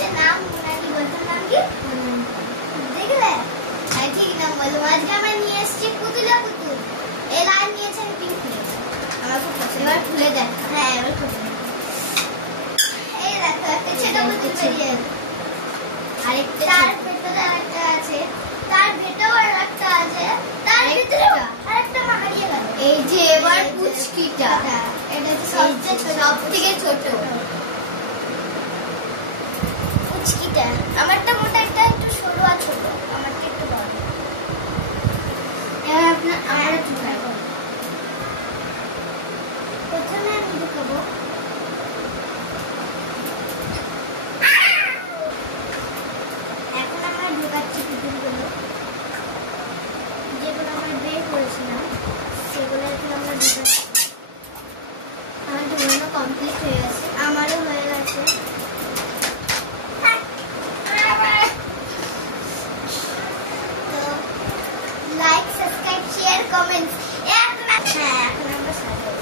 হচ্ছে নাম নাকি বলতাম নাম কি দেখলে ঠিক নাম বলো। আজকে আমরা নিয়ে এসেছি পুতুলা পুতুল। এই লাল নিয়েছে আমি পিঙ্ক নিয়েছি। আমার খুব পছন্দ। এবার খুলে দেখ। হ্যাঁ এবার খুলে দেখ। এই দেখো একটা ছোট পুতুল বেরিয়ে আরেকটা তার ভেতরে আরেকটা আছে, তার ভেতরে আরেকটা আছে, তার ভিতরে আরেকটা হারিয়ে গেল। এই যে এবার পুচকিটা, এটা সবথেকে ছোট পুচকিটা। আমারটা মোটা, একটা একটু সরু আর ছোট, আমারটা একটু বড়। এবার আমার একটু ট্রাই করব। প্রথমে আমি ঢুকাবো ঢুকাচ্ছি পুতুলগুলো, যেগুলো আমরা বের করেছিলাম সেগুলো এখন আমরা ঢুকাচ্ছি। আমার ঢুকানো কমপ্লিট হয়ে গেছে, আমারও হয়ে গেছে। তো লাইক, সাবস্ক্রাইব, শেয়ার, কমেন্টস। এখন আমরা সাজাবো।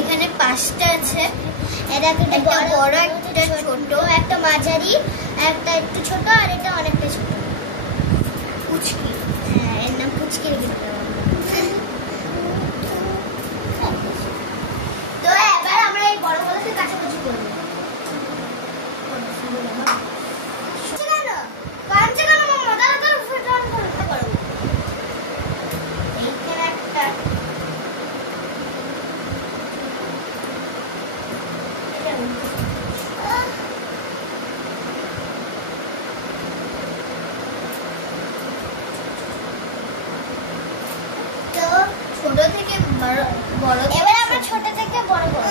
এখানে 5টা আছে, এটা একটা বড়, একটা ছোট, একটা মাঝারি, একটা একটু ছোট, আর এটা অনেকটা ছোট পুচকি। হ্যাঁ এর নাম পুচকি রেখে দিতে হবে। তো এবার আমরা এই বড়গুলোকে কাছাকাছি করবো। ছোট থেকে বড়, এবার আমরা ছোট থেকে বড় করব।